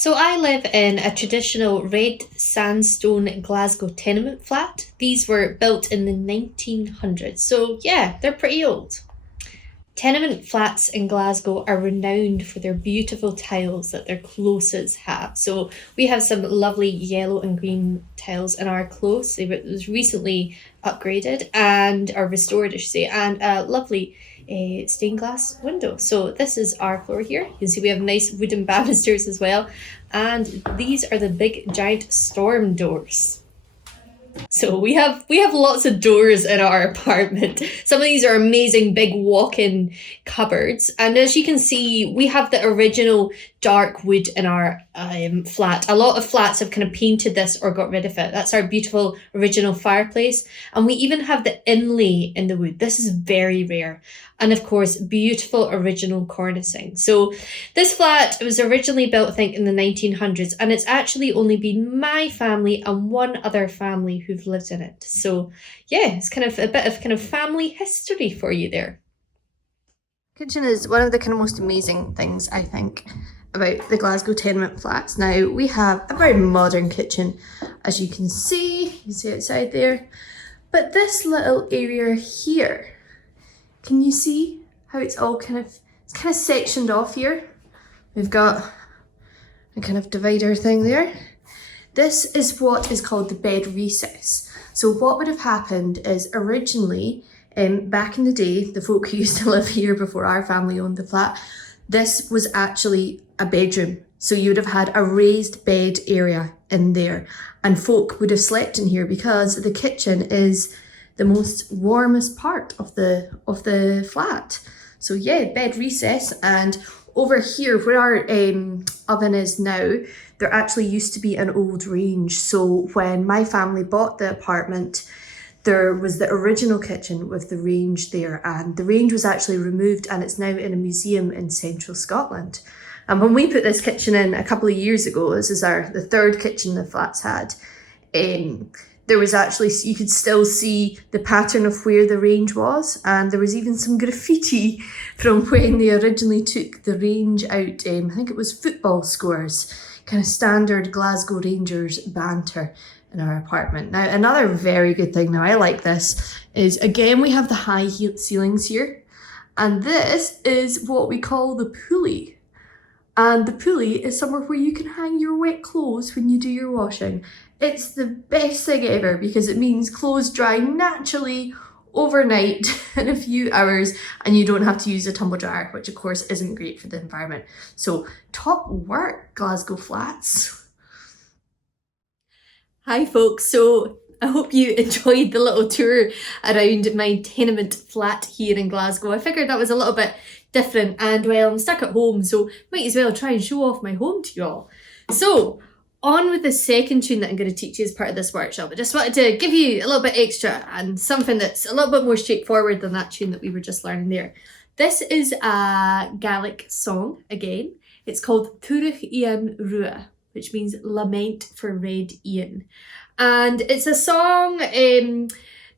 So I live in a traditional red sandstone Glasgow tenement flat. These were built in the 1900s, so yeah, they're pretty old. Tenement flats in Glasgow are renowned for their beautiful tiles that their closes have. So we have some lovely yellow and green tiles in our close. It was recently upgraded and or restored, I should say, and a lovely stained glass window. So this is our floor here. You can see we have nice wooden banisters as well, and these are the big giant storm doors. So we have lots of doors in our apartment. Some of these are amazing big walk-in cupboards, and as you can see, we have the original dark wood in our flat. A lot of flats have kind of painted this or got rid of it. That's our beautiful original fireplace, and we even have the inlay in the wood. This is very rare. And of course, beautiful original cornicing. So this flat was originally built, I think, in the 1900s, and it's actually only been my family and one other family who've lived in it. So yeah, it's kind of a bit of kind of family history for you there. Kitchen is one of the kind of most amazing things, I think, about the Glasgow tenement flats. Now, we have a very modern kitchen, as you can see outside there. But this little area here, can you see how it's all kind of sectioned off here? We've got a kind of divider thing there. This is what is called the bed recess. So what would have happened is originally, back in the day, the folk who used to live here before our family owned the flat, this was actually a bedroom. So you would have had a raised bed area in there, and folk would have slept in here because the kitchen is the most warmest part of the flat. So yeah, bed recess. And over here where our oven is now, there actually used to be an old range. So when my family bought the apartment, there was the original kitchen with the range there, and the range was actually removed and it's now in a museum in central Scotland. And when we put this kitchen in a couple of years ago, this is the third kitchen the flats had, there was actually, you could still see the pattern of where the range was, and there was even some graffiti from when they originally took the range out. I think it was football scores, kind of standard Glasgow Rangers banter in our apartment. Now, another very good thing, now I like this, is again we have the high ceilings here, and this is what we call the pulley. And the pulley is somewhere where you can hang your wet clothes when you do your washing. It's the best thing ever because it means clothes dry naturally overnight in a few hours, and you don't have to use a tumble dryer, which of course isn't great for the environment. So top work, Glasgow flats. Hi folks, so I hope you enjoyed the little tour around my tenement flat here in Glasgow. I figured that was a little bit different, and well, I'm stuck at home, so might as well try and show off my home to you all. So on with the second tune that I'm going to teach you as part of this workshop. I just wanted to give you a little bit extra and something that's a little bit more straightforward than that tune that we were just learning there. This is a Gaelic song again. It's called Tuairich Ian Rua, which means lament for Red Ian. And it's a song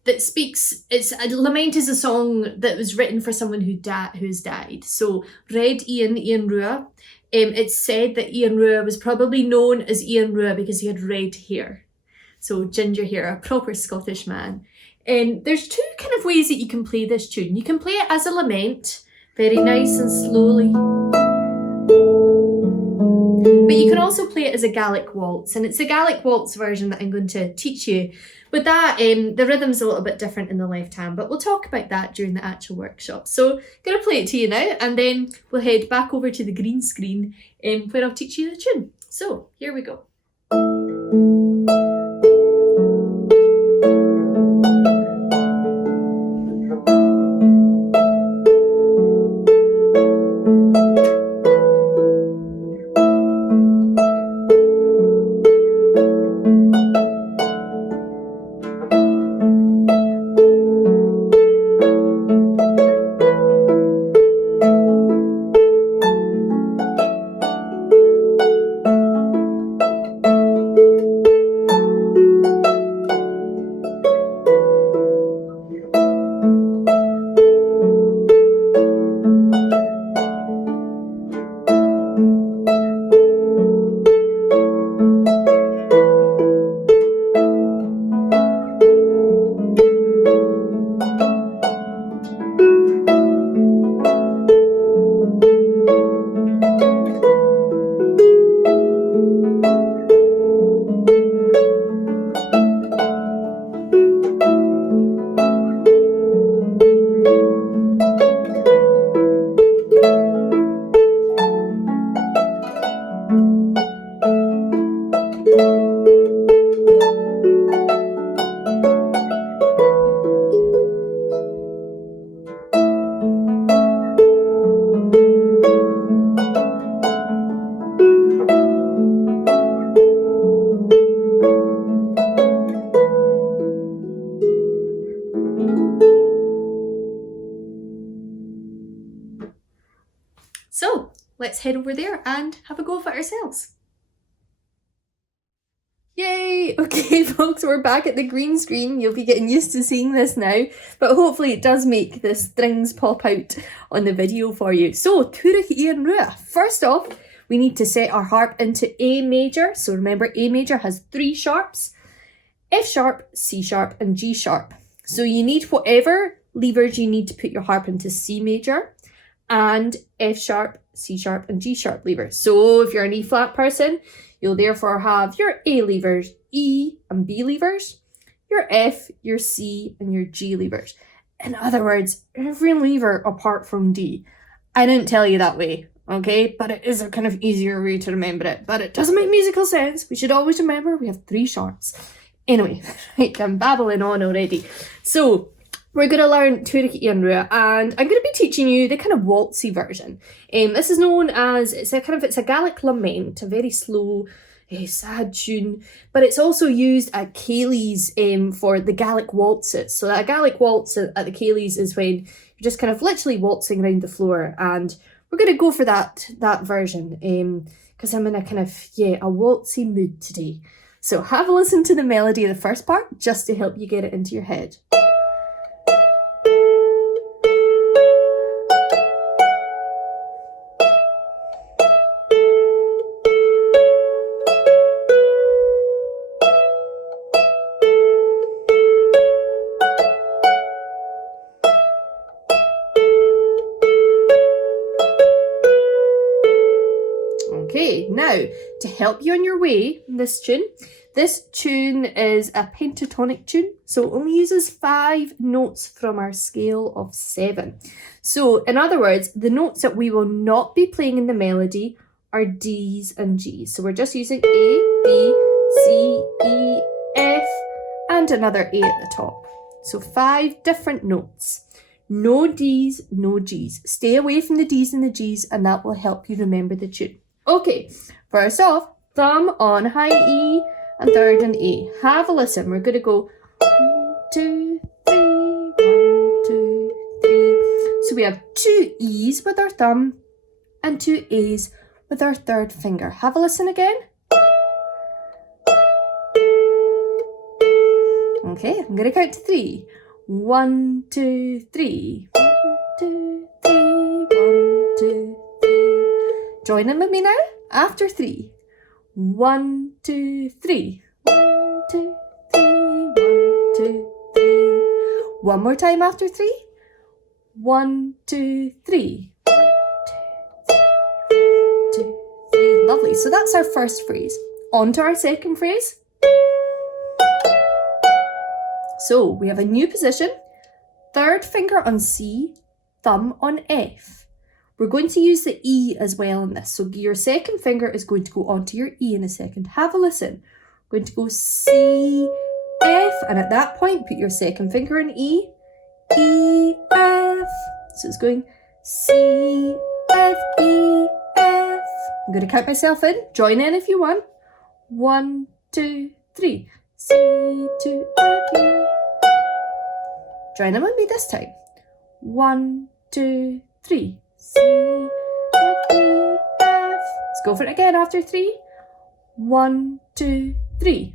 that speaks, lament is a song that was written for someone who's died. So Red Ian Rua, it's said that Ian Rua was probably known as Ian Rua because he had red hair. So ginger hair, a proper Scottish man. And there's two kind of ways that you can play this tune. You can play it as a lament, very nice and slowly. But you can also play it as a Gaelic waltz, and it's the Gaelic waltz version that I'm going to teach you. With that, the rhythm's a little bit different in the left hand, but we'll talk about that during the actual workshop. So I'm going to play it to you now, and then we'll head back over to the green screen where I'll teach you the tune. So here we go. So let's head over there and have a go of it ourselves. Yay! Okay folks, we're back at the green screen. You'll be getting used to seeing this now, but hopefully it does make the strings pop out on the video for you. So, Tuairich Ian Rua. First off, we need to set our harp into A major. So remember, A major has 3 sharps: F sharp, C sharp, and G sharp. So you need whatever levers you need to put your harp into C major, and F sharp, C sharp, and G sharp levers. So if you're an E flat person, you'll therefore have your A levers, E and B levers, your F, your C, and your G levers. In other words, every lever apart from D. I didn't tell you that way, okay? But it is a kind of easier way to remember it. But it doesn't make musical sense. We should always remember we have 3 sharps. Anyway, right, I'm babbling on already. So, we're going to learn Tuairich Ian Rua, and I'm going to be teaching you the kind of waltzy version. This is known as, it's a Gaelic lament, a very slow, sad tune, but it's also used at ceilidhs for the Gaelic waltzes. So a Gaelic waltz at the ceilidhs is when you're just kind of literally waltzing around the floor, and we're going to go for that version because I'm in a kind of, a waltzy mood today. So have a listen to the melody of the first part just to help you get it into your head. Okay, now to help you on your way in this tune is a pentatonic tune, so it only uses 5 notes from our scale of 7. So in other words, the notes that we will not be playing in the melody are D's and G's. So we're just using A, B, C, E, F, and another A at the top. So 5 different notes. No D's, no G's. Stay away from the D's and the G's, and that will help you remember the tune. Okay, first off, thumb on high E and third on A. Have a listen. We're going to go 1, 2, 3, 1, 2, 3. So we have 2 E's with our thumb and 2 A's with our third finger. Have a listen again. Okay, I'm going to count to 3. 1, 2, 3. 1, 2, 3. 1, 2, 3. Join in with me now. After 3. 1, 2, 3. 1, 2, 3. 1, 2, 3. One more time after 3. 1, 2, 3. 1, 2, 3. Lovely. So that's our first phrase. On to our second phrase. So we have a new position. Third finger on C, thumb on F. We're going to use the E as well in this. So your second finger is going to go onto your E in a second. Have a listen. We're going to go C, F, and at that point, put your second finger in E, E, F. So it's going C, F, E, F. I'm going to count myself in. Join in if you want. 1, 2, 3. C, 2, F, E. Join in with me this time. 1, 2, 3. C, F, E, F. Let's go for it again after 3. 1, 2, 3.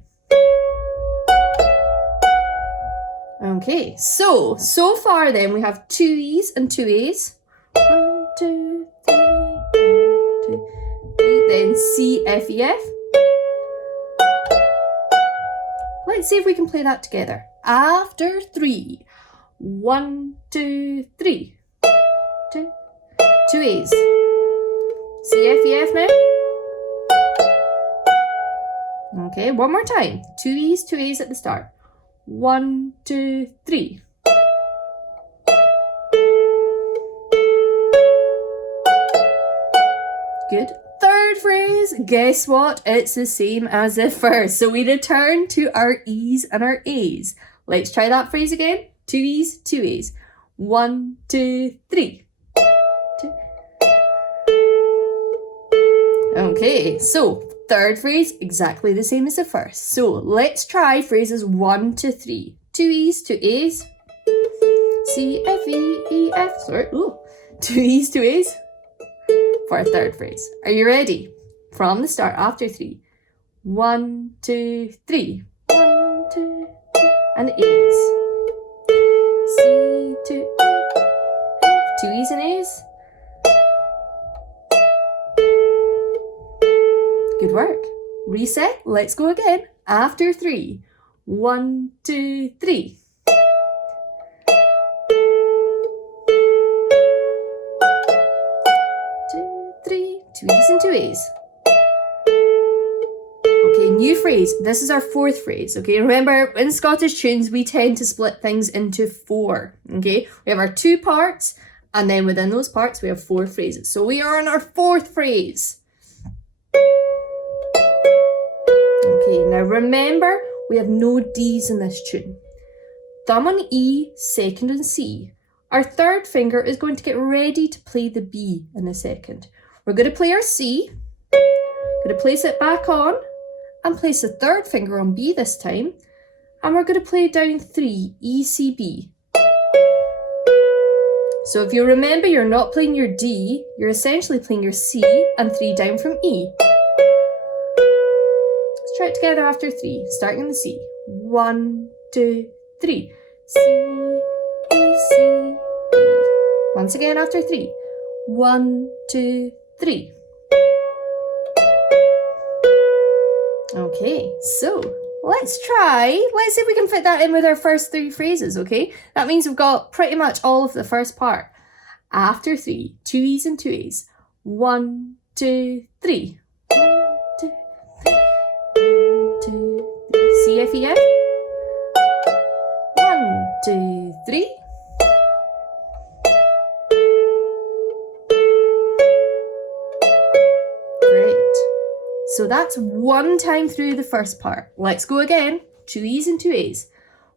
Okay, so far then we have 2 E's and 2 A's. 1, 2, 3. 1, 2, 3. Then C, F, E, F. Let's see if we can play that together. After 3. 1, 2, 3. 2. 2 A's. C, F, E, F now. Okay, one more time. 2 E's, 2 A's at the start. 1, 2, 3. Good. Third phrase, guess what? It's the same as the first. So we return to our E's and our A's. Let's try that phrase again. 2 E's, 2 A's. 1, 2, 3. 2. Okay, so third phrase, exactly the same as the first. So let's try phrases 1 to 3. 2 E's, 2 A's. C, F, E, E, F. Sorry. Ooh. 2 E's, 2 A's. for our third phrase. Are you ready? From the start, after 3. 1, 2, 3. 1, 2, 3. And A's. C, 2, F. 2 E's and A's. Good work. Reset. Let's go again. After 3. 1, 2, 3. 2, 3. 2 E's and 2 A's. Okay, new phrase. This is our fourth phrase. Okay, remember in Scottish tunes we tend to split things into 4. Okay, we have our 2 parts, and then within those parts we have 4 phrases. So we are on our fourth phrase. Okay, now remember, we have no D's in this tune. Thumb on E, second on C. Our third finger is going to get ready to play the B in a second. We're going to play our C, going to place it back on, and place the third finger on B this time, and we're going to play down 3, E, C, B. So if you remember, you're not playing your D, you're essentially playing your C and 3 down from E. Try it together after 3, starting in the C. 1, 2, 3. C, E, C, B. Once again after 3. 1, 2, 3. Okay, so let's see if we can fit that in with our first 3 phrases, okay? That means we've got pretty much all of the first part. After 3, 2 E's and 2 A's. 1, 2, 3. 1, 2, 3. 1, 2, 3. C, F, E, F. 1, 2, 3. Great. So that's 1 time through the first part. Let's go again. 2 E's and 2 A's.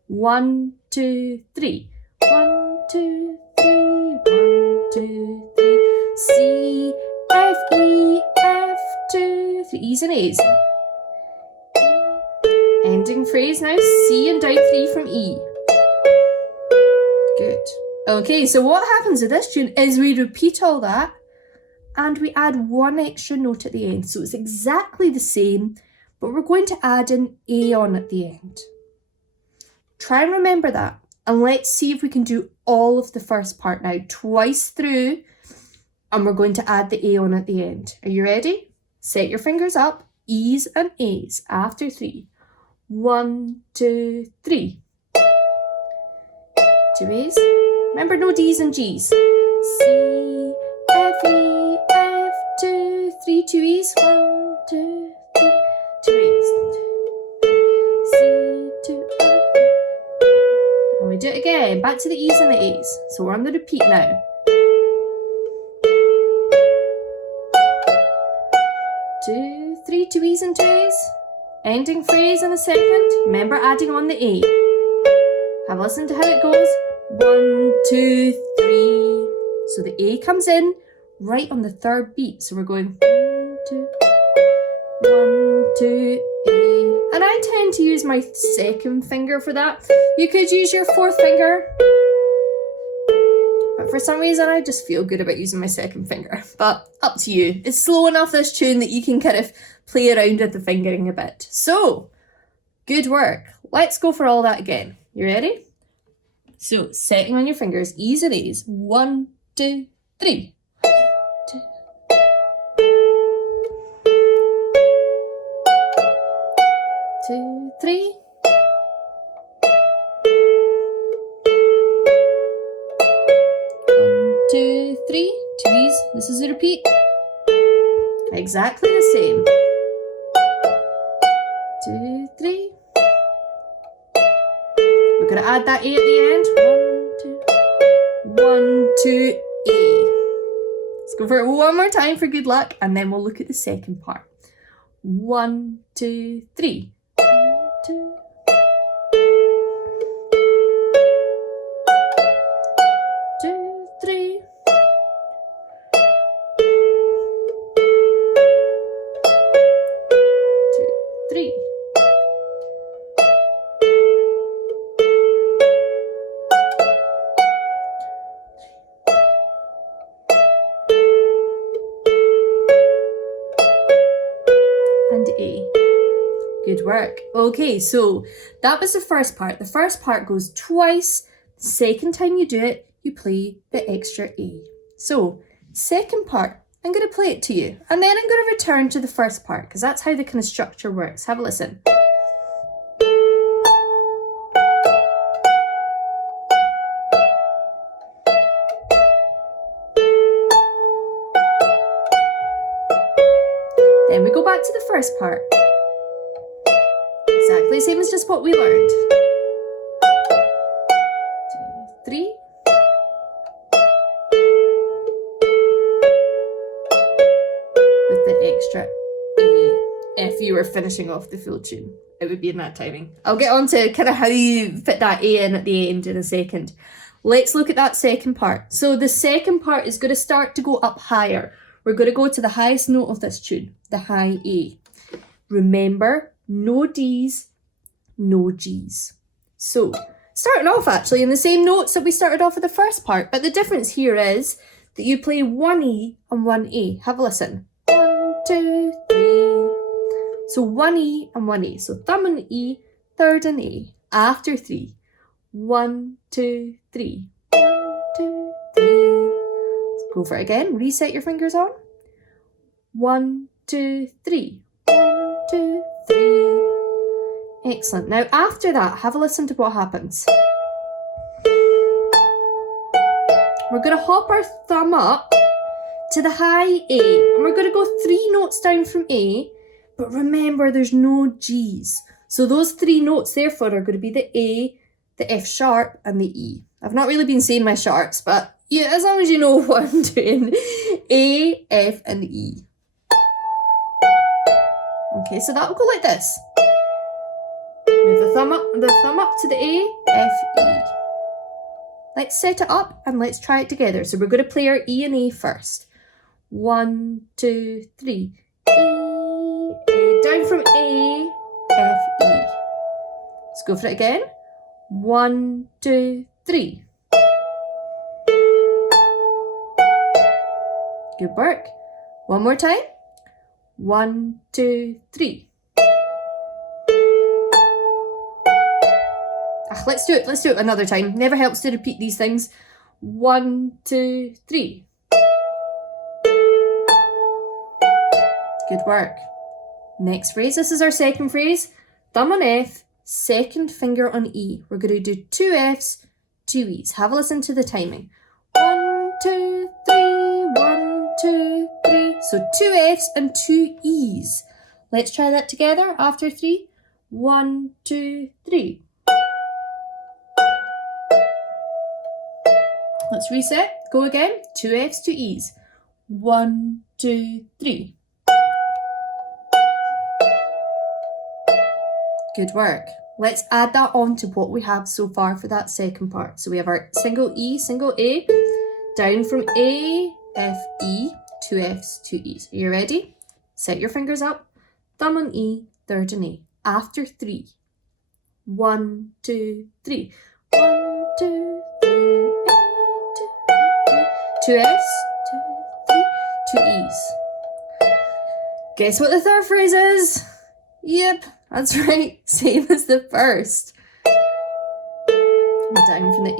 1, 2, 3. 1, 2, 3. 1, 2, 3. C, F, E, F. 2, 3 E's and A's. Ending phrase now. C and down 3 from E. Good. Okay, so what happens with this tune is we repeat all that and we add 1 extra note at the end. So it's exactly the same, but we're going to add an A on at the end. Try and remember that. And let's see if we can do all of the first part now, twice through, and we're going to add the A on at the end. Are you ready? Set your fingers up, E's and A's after 3. 1, 2, 3. 2 A's. Remember, no D's and G's. C, F, E, F, 2, 3, 2 E's. 1, 2, 3, 2 A's. C, 2, F. And we do it again. Back to the E's and the A's. So we're on the repeat now. 2, 3, 2 E's and 2 A's. Ending phrase in a second. Remember adding on the A. Have a listen to how it goes. 1, 2, 3. So the A comes in right on the third beat. So we're going 1, 2, 1, 2, A. And I tend to use my second finger for that. You could use your fourth finger. But for some reason, I just feel good about using my second finger. But up to you. It's slow enough, this tune, that you can kind of play around with the fingering a bit. So, good work. Let's go for all that again. You ready? So, setting on your fingers, E's and A's. 1, 2, 3. 2. 2, 3. 1, 2, 3. 2 E's. This is a repeat. Exactly the same. 2, 3. We're going to add that A at the end. 1, 2. 1, 2, A. Let's go for it one more time for good luck, and then we'll look at the second part. 1, 2, 3. 1, 2. 2, 3. 2, 3. 2, Good work. Okay, so that was the first part. The first part goes twice. The second time you do it, you play the extra A. So, second part, I'm going to play it to you. And then I'm going to return to the first part, because that's how the kind of structure works. Have a listen. Then we go back to the first part. Exactly the same as just what we learned. 2, 3. With the extra A. If you were finishing off the full tune, it would be in that timing. I'll get on to kind of how you fit that A in at the end in a second. Let's look at that second part. So the second part is going to start to go up higher. We're going to go to the highest note of this tune, the high A. Remember, no Ds, no Gs. So, starting off actually in the same notes that we started off with the first part, but the difference here is that you play one E and one A. Have a listen. 1, 2, 3. So one E and one A. So thumb on E, third on A. After 3. 1, 2, 3. 1, 2, 3. Let's go for it again. Reset your fingers on. 1, 2, 3. 1, 2, 3. Excellent. Now after that, have a listen to what happens. We're going to hop our thumb up to the high A, and we're going to go 3 notes down from A, but remember there's no Gs. So those 3 notes therefore are going to be the A, the F sharp, and the E. I've not really been saying my sharps, but yeah, as long as you know what I'm doing. A, F, and E. Okay, so that will go like this. Move the thumb up to the A, F, E. Let's set it up and let's try it together. So we're going to play our E and A first. 1, 2, 3. E, A. Down from A, F, E. Let's go for it again. 1, 2, 3. Good work. One more time. 1, 2, 3. Let's do it another time. Never helps to repeat these things. 1, 2, 3. Good work. Next phrase. This is our second phrase. Thumb on F, second finger on E. We're going to do 2 Fs, 2 Es. Have a listen to the timing. 1, 2, 3. 1, 2, 3. So 2 Fs and 2 Es. Let's try that together after 3. 1, 2, 3. Let's reset. Go again. 2 Fs, 2 Es. 1, 2, 3. Good work. Let's add that on to what we have so far for that second part. So we have our single E, single A, down from A, F, E, 2 Fs, 2 Es. Are you ready? Set your fingers up. Thumb on E, third on A. After 3. 1, 2, 3. 1, 2, 3. 2 Fs, 2, 3, 2 Es. Guess what the third phrase is? Yep, that's right. Same as the first. Down from the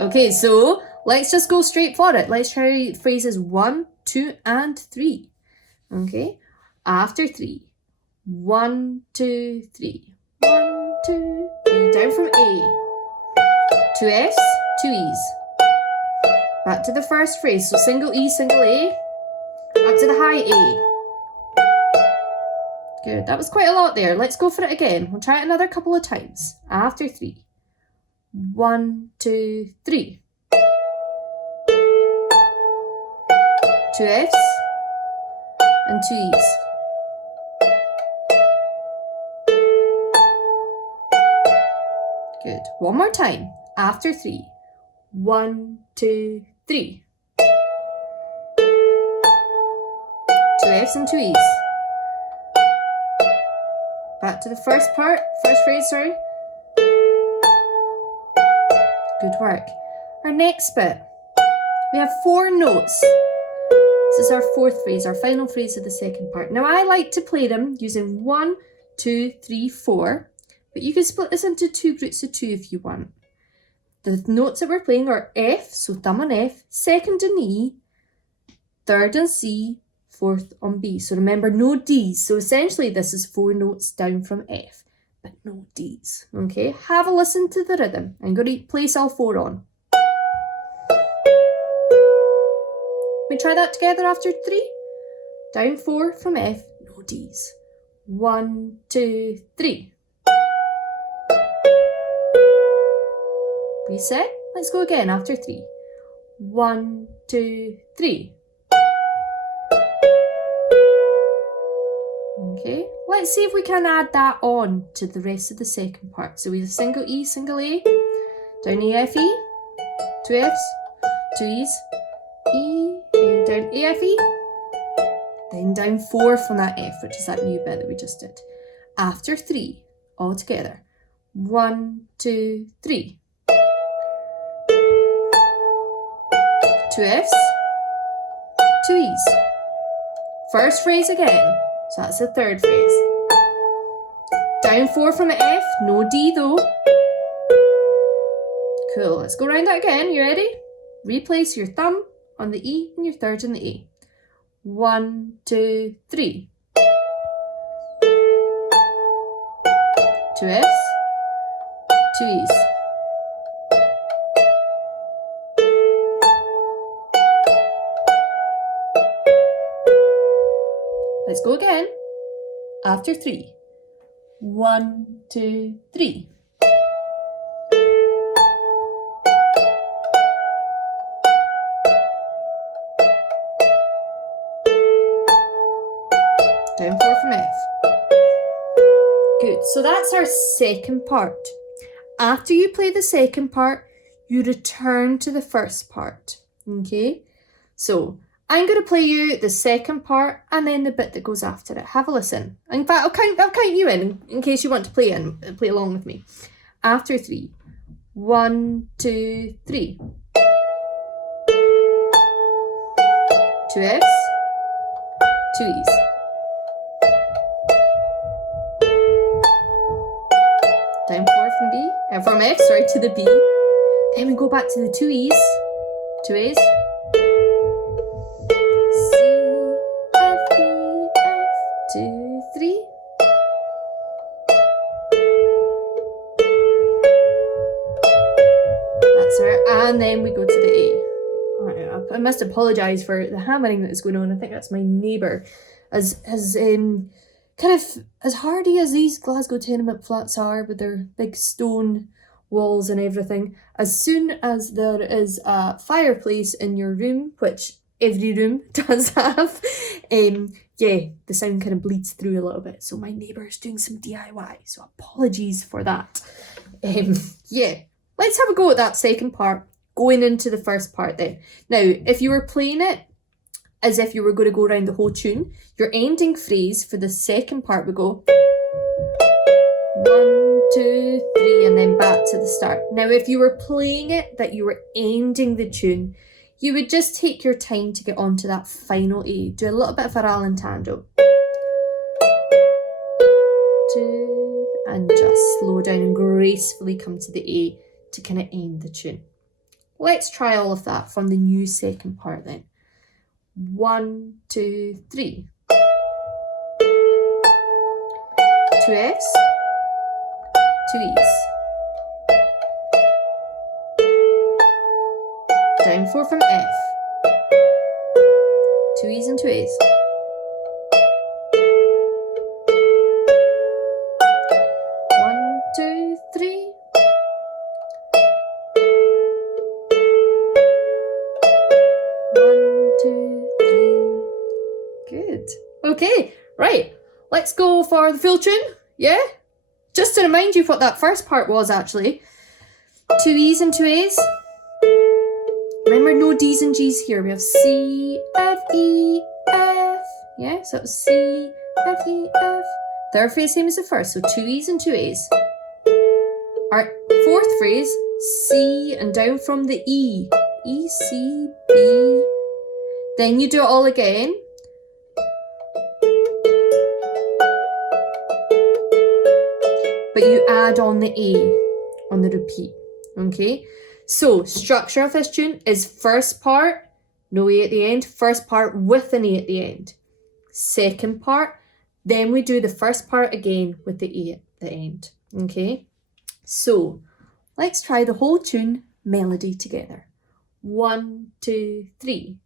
A. Okay, so let's just go straight for it. Let's try phrases 1, 2, and 3. Okay, after 3. 1, 2, 3. 1, 2, 3. Down from A. 2 Fs, 2 Es. Back to the first phrase. So single E, single A. Up to the high A. Good. That was quite a lot there. Let's go for it again. We'll try it another couple of times. After 3. 1, 2, 3. 2 Fs and 2 Es. Good. One more time. After 3. 1, 2, 3. 2 Fs and 2 Es. Back to the first phrase, sorry. Good work. Our next bit, we have 4 notes. This is our fourth phrase, our final phrase of the second part. Now I like to play them using 1, 2, 3, 4, but you can split this into 2 groups of 2 if you want. The notes that we're playing are F, so thumb on F, second on E, third on C, fourth on B. So remember, no Ds. So essentially this is 4 notes down from F, but no Ds. Okay, have a listen to the rhythm. I'm going to place all 4 on. We try that together after 3. Down 4 from F, no Ds. 1, 2, 3. Reset. Let's go again after 3. 1, 2, 3. Okay, let's see if we can add that on to the rest of the second part. So we have single E, single A, down E, F, E, 2 Fs, 2 Es, E, A, down A, F, E, then down 4 from that F, which is that new bit that we just did. After 3, all together. 1, 2, 3. 2 Fs, 2 Es. First phrase again, so that's the third phrase. Down 4 from the F, no D though. Cool, let's go round that again, you ready? Replace your thumb on the E and your third on the A. 1, 2, 3. 2 Fs, 2 Es. Let's go again. After 3. 1, 2, 3. Down 4 from F. Good. So that's our second part. After you play the second part, you return to the first part. Okay? So I'm going to play you the second part and then the bit that goes after it. Have a listen. In fact, I'll count you in case you want to play along with me. After 3. 1, 2, 3. 2 Fs, 2 Es. Down 4 from B, from F, sorry, to the B. Then we go back to the 2 Es, 2 As. C, F, E, F, 2, 3. That's it, and then we go to the A. I must apologise for the hammering that is going on. I think that's my neighbour. As kind of as hardy as these Glasgow tenement flats are with their big stone walls and everything, as soon as there is a fireplace in your room, which every room does have, yeah, the sound kind of bleeds through a little bit. So my neighbour's doing some DIY, so apologies for that. Yeah, let's have a go at that second part, going into the first part then. Now, if you were playing it as if you were going to go around the whole tune, your ending phrase for the second part would go 1, 2, 3, and then back to the start. Now, if you were playing it that you were ending the tune, you would just take your time to get onto that final A. Do a little bit of a rallentando. And just slow down and gracefully come to the A to kind of end the tune. Let's try all of that from the new second part then. 1, 2, 3. 2 Fs, 2 Es. Down 4 from F. 2 Es and 2 As. 1, 2, 3. 1, 2, 3. Good. Okay, right. Let's go for the full tune. Yeah? Just to remind you what that first part was actually. 2 Es and 2 As. Remember, no Ds and Gs here. We have C, F, E, F. Yeah, so it was C, F, E, F. Third phrase, same as the first. So 2 Es and 2 As. Our fourth phrase, C and down from the E. E, C, B. Then you do it all again. But you add on the A on the repeat, okay? So, structure of this tune is first part, no A at the end, first part with an A at the end. Second part, then we do the first part again with the A at the end, okay? So, let's try the whole tune melody together. 1, 2, 3.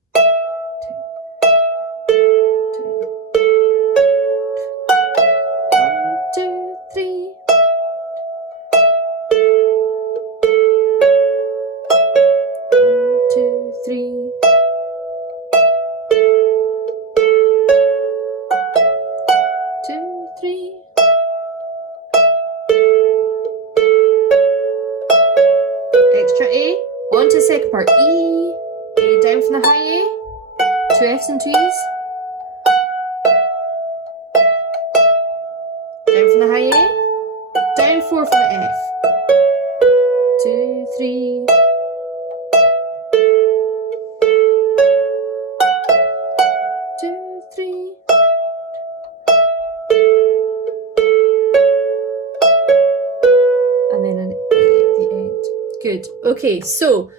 Extra A, on to the second part. E, A down from the high A, 2 Fs and 2 E's. Down from the high A, down 4 from the F. 2, 3. 2, 3. And then an A at the end. Good. Okay, so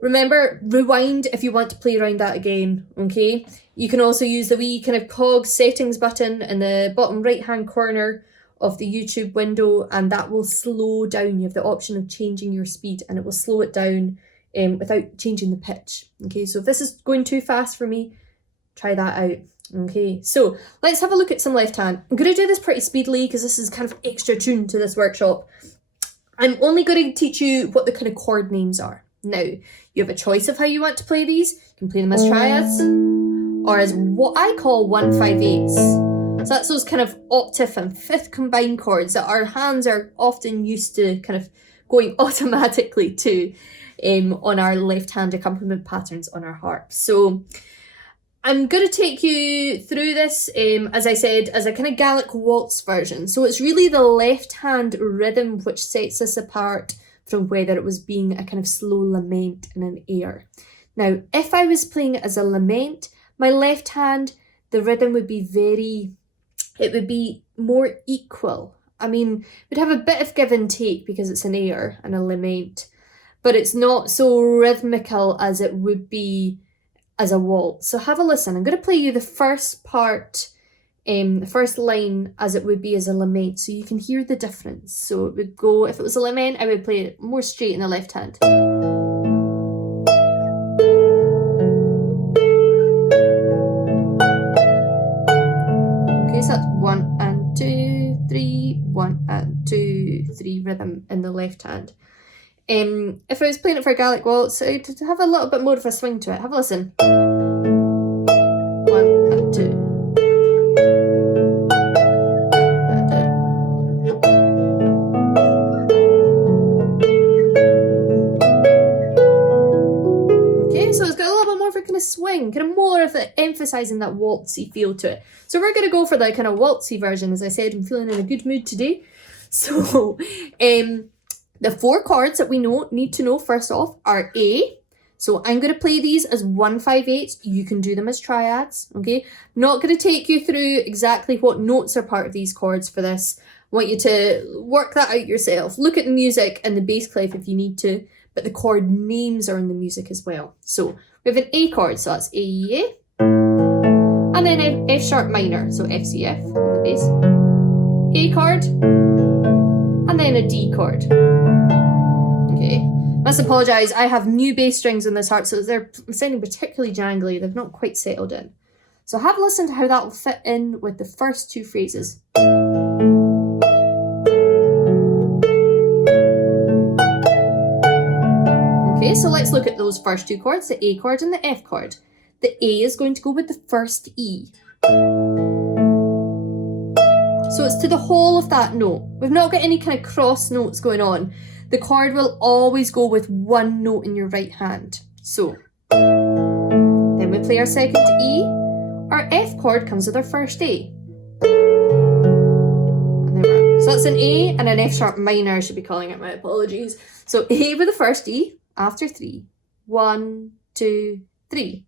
remember, rewind if you want to play around that again, okay? You can also use the wee kind of cog settings button in the bottom right-hand corner of the YouTube window, and that will slow down. You have the option of changing your speed, and it will slow it down without changing the pitch, okay? So if this is going too fast for me, try that out, okay? So let's have a look at some left hand. I'm going to do this pretty speedily because this is kind of extra tune to this workshop. I'm only going to teach you what the kind of chord names are. Now, you have a choice of how you want to play these. You can play them as triads or as what I call 1/5/8. So that's those kind of octave and fifth combined chords that our hands are often used to kind of going automatically to on our left-hand accompaniment patterns on our harp. So I'm going to take you through this, as I said, as a kind of Gaelic waltz version. So it's really the left-hand rhythm which sets us apart from whether it was being a kind of slow lament in an air. Now, if I was playing it as a lament, my left hand, the rhythm would be it would be more equal. I mean, we'd have a bit of give and take because it's an air and a lament, but it's not so rhythmical as it would be as a waltz. So have a listen. I'm going to play you the first part, the first line as it would be as a lament, so you can hear the difference. So it would go, if it was a lament, I would play it more straight in the left hand. Okay, so that's 1 and 2, 3, 1 and 2, 3 rhythm in the left hand. If I was playing it for a Gaelic waltz, I'd have a little bit more of a swing to it. Have a listen. 1 and 2. Okay, so it's got a little bit more of a kind of swing, kind of more of it, emphasising that waltzy feel to it. So we're going to go for the kind of waltzy version. As I said, I'm feeling in a good mood today. So, the 4 chords that we need to know first off are A. So I'm going to play these as 1/5/8. You can do them as triads, okay? I'm not going to take you through exactly what notes are part of these chords for this. I want you to work that out yourself. Look at the music and the bass clef if you need to, but the chord names are in the music as well. So we have an A chord, so that's A, and then an F sharp minor, so F, C, F on the bass. A chord, and then a D chord. Okay, must apologise, I have new bass strings in this harp, so they're sounding particularly jangly. They've not quite settled in. So have a listen to how that will fit in with the first 2 phrases. Okay, so let's look at those first 2 chords, the A chord and the F chord. The A is going to go with the first E. So it's to the whole of that note. We've not got any kind of cross notes going on. The chord will always go with 1 note in your right hand. So, then we play our second E. Our F chord comes with our first A. And there we are. So that's an A and an F sharp minor, I should be calling it, my apologies. So A with the first E after 3. 1, 2, 3.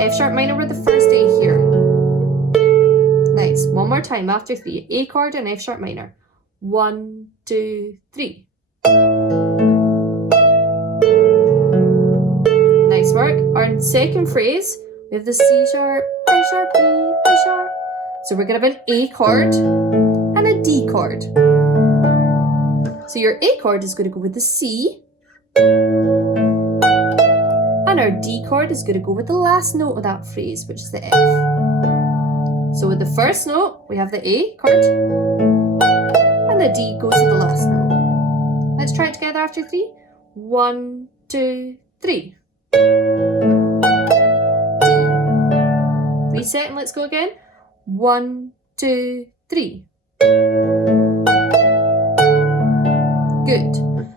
F sharp minor with the first A here. Nice. One more time after 3. A chord and F sharp minor. 1, 2, 3. Nice work. Our second phrase, we have the C sharp, A sharp, B, A sharp. So we're going to have an A chord and a D chord. So your A chord is going to go with the C. And our D chord is going to go with the last note of that phrase, which is the F. So with the first note, we have the A chord. And the D goes to the last note. Let's try it together after 3. 1, 2, 3. D. Reset and let's go again. 1, 2, 3. Good.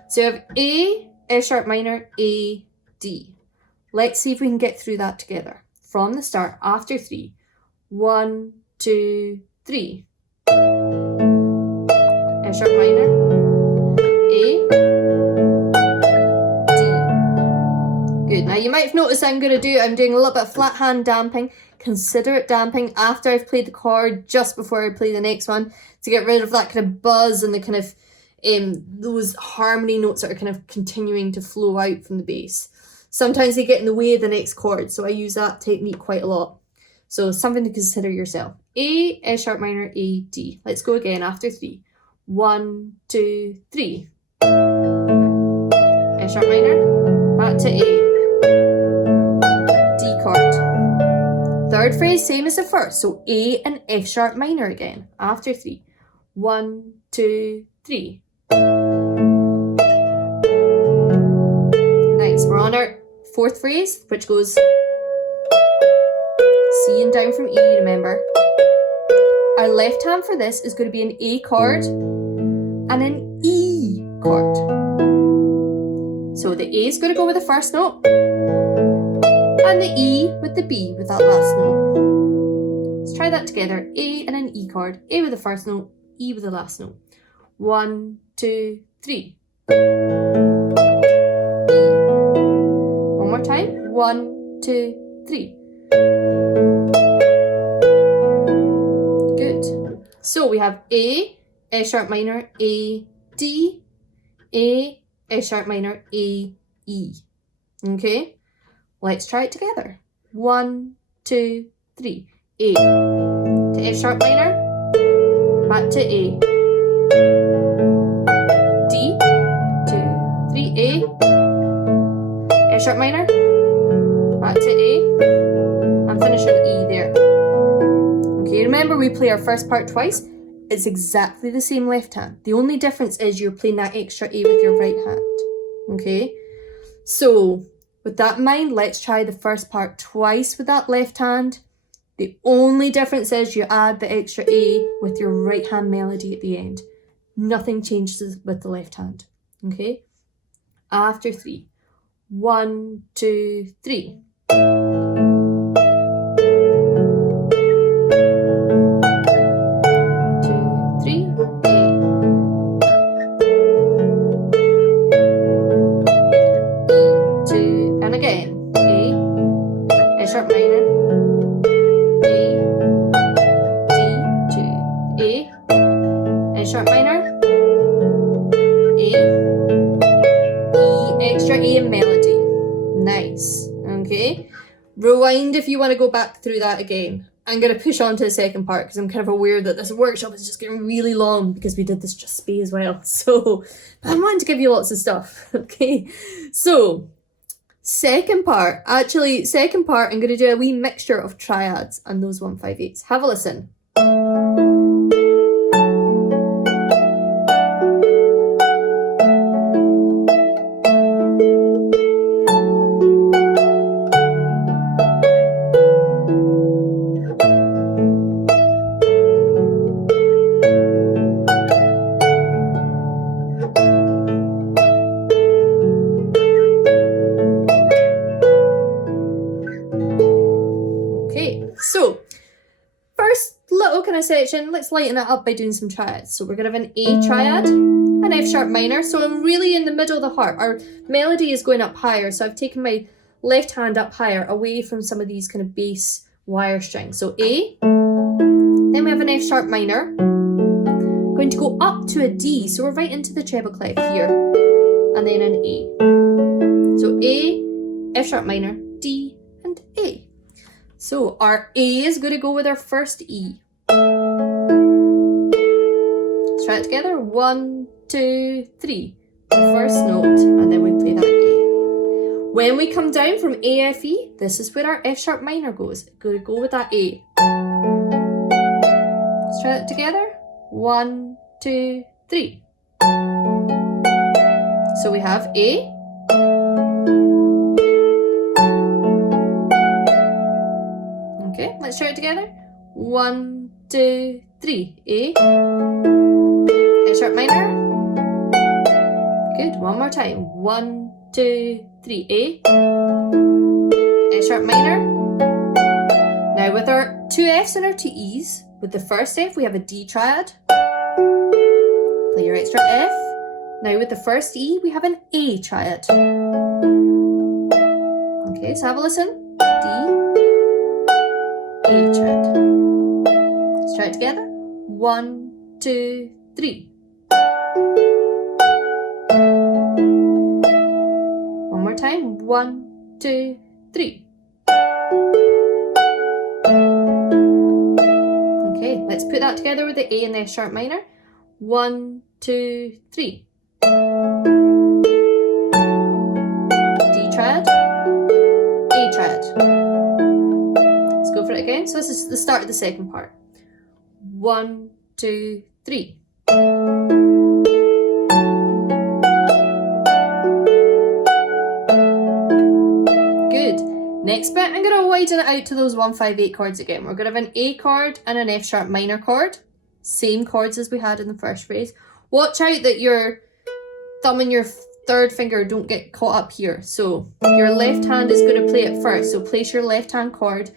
So you have A, F sharp minor, A, D. Let's see if we can get through that together. From the start, after 3. 1, 2, 3. F sharp minor, A, D. Good. Now you might have noticed I'm doing a little bit of flat hand damping. Consider it damping after I've played the chord, just before I play the next one, to get rid of that kind of buzz and the kind of those harmony notes that are kind of continuing to flow out from the bass. Sometimes they get in the way of the next chord, so I use that technique quite a lot. So something to consider yourself. A, F sharp minor, A, D. Let's go again after 3. 1, 2, 3. F sharp minor, back to A. D chord. Third phrase, same as the first. So A and F sharp minor again after 3. 1, 2, 3. Nice. We're on our fourth phrase, which goes C and down from E, remember. Our left hand for this is going to be an A chord and an E chord. So the A is going to go with the first note and the E with the B with that last note. Let's try that together. A and an E chord. A with the first note, E with the last note. 1, 2, 3. One more time. 1, 2, 3. Good. So we have A, F sharp minor, A, D, A, F sharp minor, A, E. Okay? Let's try it together. 1, 2, 3. A to F sharp minor, back to A. D, 2, 3, A, F sharp minor, back to A, and finish on E there. Okay, remember we play our first part twice. It's exactly the same left hand. The only difference is you're playing that extra A with your right hand. Okay, so with that in mind, let's try the first part twice with that left hand. The only difference is you add the extra A with your right hand melody at the end. Nothing changes with the left hand. Okay, after 3. 1, 2, 3. 2, 3, A. E, 2, and again. A, F sharp minor, A, D, 2, A, F sharp minor, A, E, extra A and melody. Nice. Okay. Rewind if you want to go back through that again. I'm going to push on to the second part because I'm kind of aware that this workshop is just getting really long because we did this just spay as well. So I'm wanting to give you lots of stuff. Okay. So second part, I'm going to do a wee mixture of triads and those 158s. Have a listen. So, first little kind of section, let's lighten it up by doing some triads. So we're going to have an A triad, an F sharp minor. So I'm really in the middle of the harp. Our melody is going up higher, so I've taken my left hand up higher, away from some of these kind of bass wire strings. So A, then we have an F sharp minor, going to go up to a D, so we're right into the treble clef here, and then an A. So A, F sharp minor, D, and A. So our A is going to go with our first E. Let's try it together. 1, 2, 3. The first note, and then we play that A. When we come down from A, F, E, this is where our F sharp minor goes. Going to go with that A. Let's try it together. 1, 2, 3. So we have A. Okay, let's try it together. 1, 2, 3. A. F sharp minor. Good. One more time. 1, 2, 3. A. F sharp minor. Now with our two Fs and our two Es, with the first F we have a D triad. Play your extra F. Now with the first E we have an A triad. Okay, so have a listen. D, A triad. Let's try it together. 1, 2, 3. One more time. 1, 2, 3. Okay, let's put that together with the A and the F sharp minor. 1, 2, 3. D triad, A triad. Let's go for it again. So this is the start of the second part. 1, 2, 3. Good. Next bit, I'm going to widen it out to those 1, 5, 8 chords again. We're going to have an A chord and an F sharp minor chord. Same chords as we had in the first phrase. Watch out that your thumb and your third finger don't get caught up here. So your left hand is going to play it first. So place your left hand chord.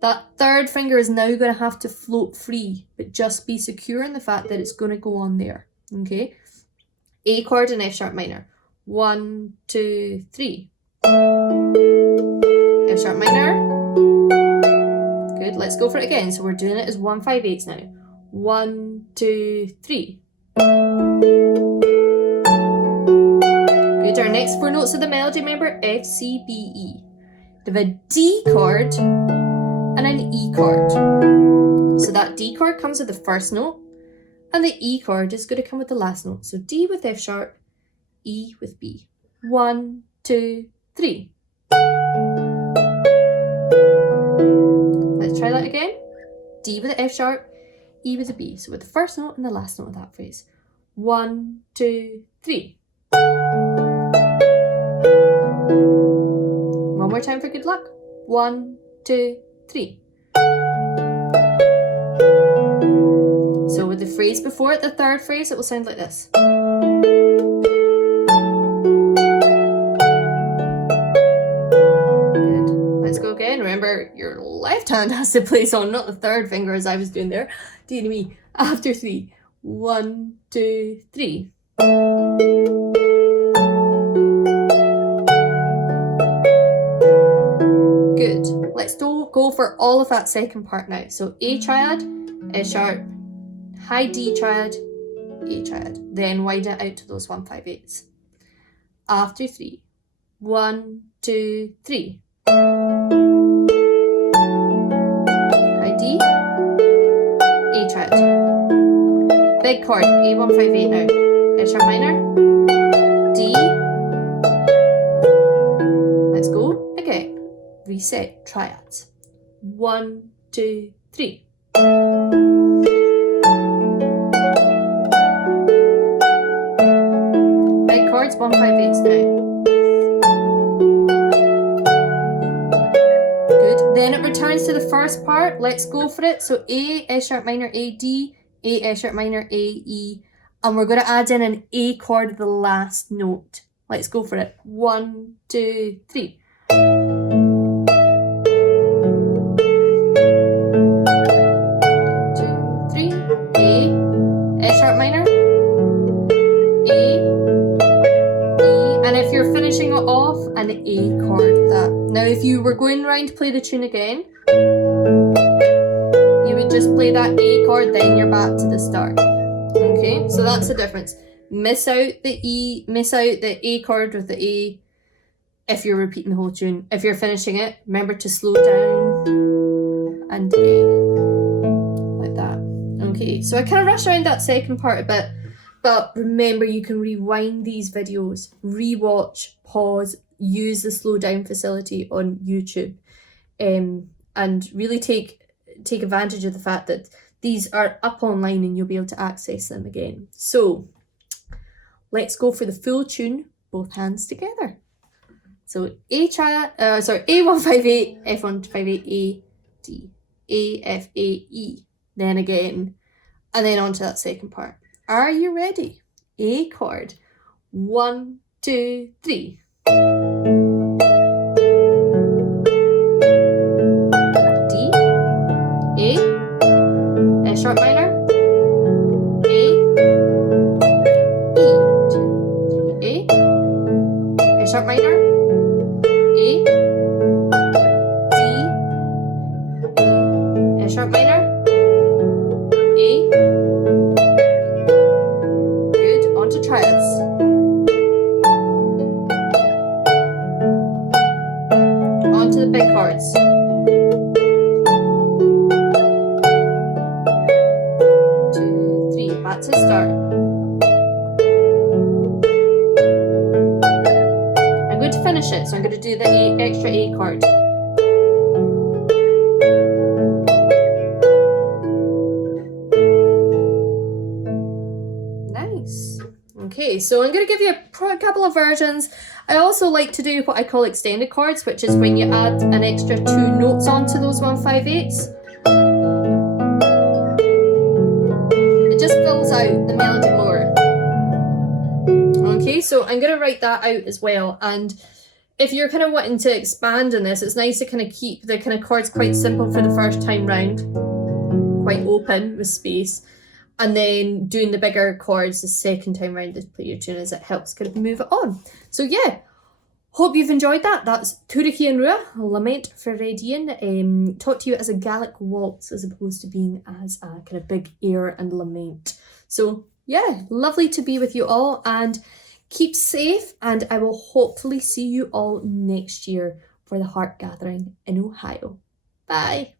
That third finger is now going to have to float free, but just be secure in the fact that it's going to go on there. Okay? A chord and F sharp minor. 1, 2, 3. F sharp minor. Good. Let's go for it again. So we're doing it as 1, 5, 8s now. 1, 2, 3. Good. Our next four notes of the melody, remember, F, C, B, E. We have a D chord and an E chord. So that D chord comes with the first note, and the E chord is going to come with the last note. So D with F sharp, E with B. 1, 2, 3. Let's try that again. D with the F sharp, E with the B. So with the first note and the last note of that phrase. 1, 2, 3. One more time for good luck. 1, 2, 3. So with the phrase before it, the third phrase, it will sound like this. Good. Let's go again. Remember, your left hand has to place on, not the third finger as I was doing there. Dear me. After 3. 1, 2, 3. Good. Let's go for all of that second part now. So A triad, F sharp, high D triad, A triad. Then widen it out to those 1, 5, 8s. After 3. 1, 2, 3. High D, A triad. Big chord, A, 1, 5, 8 now. F sharp minor, D. Let's go again. Reset, triads. 1, 2, 3. Big chords, 1, 5, 8s now. Good. Then it returns to the first part. Let's go for it. So A, F sharp minor, A, D, A, F sharp minor, A, E. And we're going to add in an A chord, the last note. Let's go for it. 1, 2, 3. 2, 3. A, F sharp minor, A, E. And if you're finished finishing it off an A chord with that. Now if you were going round to play the tune again, you would just play that A chord, then you're back to the start. Okay, so that's the difference. Miss out the E, miss out the A chord with the A if you're repeating the whole tune. If you're finishing it, remember to slow down and A, like that. Okay, so I kind of rushed around that second part a bit, but remember you can rewind these videos, rewatch, pause, use the slow down facility on YouTube, and really take advantage of the fact that these are up online and you'll be able to access them again. So let's go for the full tune, both hands together. So A158, F158, A, D, A, F, A, E, then again, and then on to that second part. Are you ready? A chord. 1, 2, 3. D, A, F sharp minor, A, E, 2, 3, A, F sharp minor, A, D, A, F sharp minor, A. Good, on to triads. On to the big chords. 2, 3, back to the start. I'm going to finish it, so I'm going to do the extra A chord. Nice. Okay, so I'm going to give you a couple of versions. I also like to do what I call extended chords, which is when you add an extra 2 notes onto those 158s. It just fills out the melody more. Okay, so I'm going to write that out as well. And if you're kind of wanting to expand on this, it's nice to kind of keep the kind of chords quite simple for the first time round, quite open with space, and then doing the bigger chords the second time round to play your tune, as it helps kind of move it on. So yeah, hope you've enjoyed that. That's Tuairich an Rua, a lament for Red Ian, taught to you as a Gaelic waltz as opposed to being as a kind of big air and lament. So yeah, lovely to be with you all, and keep safe, and I will hopefully see you all next year for the Harp Gathering in Ohio. Bye.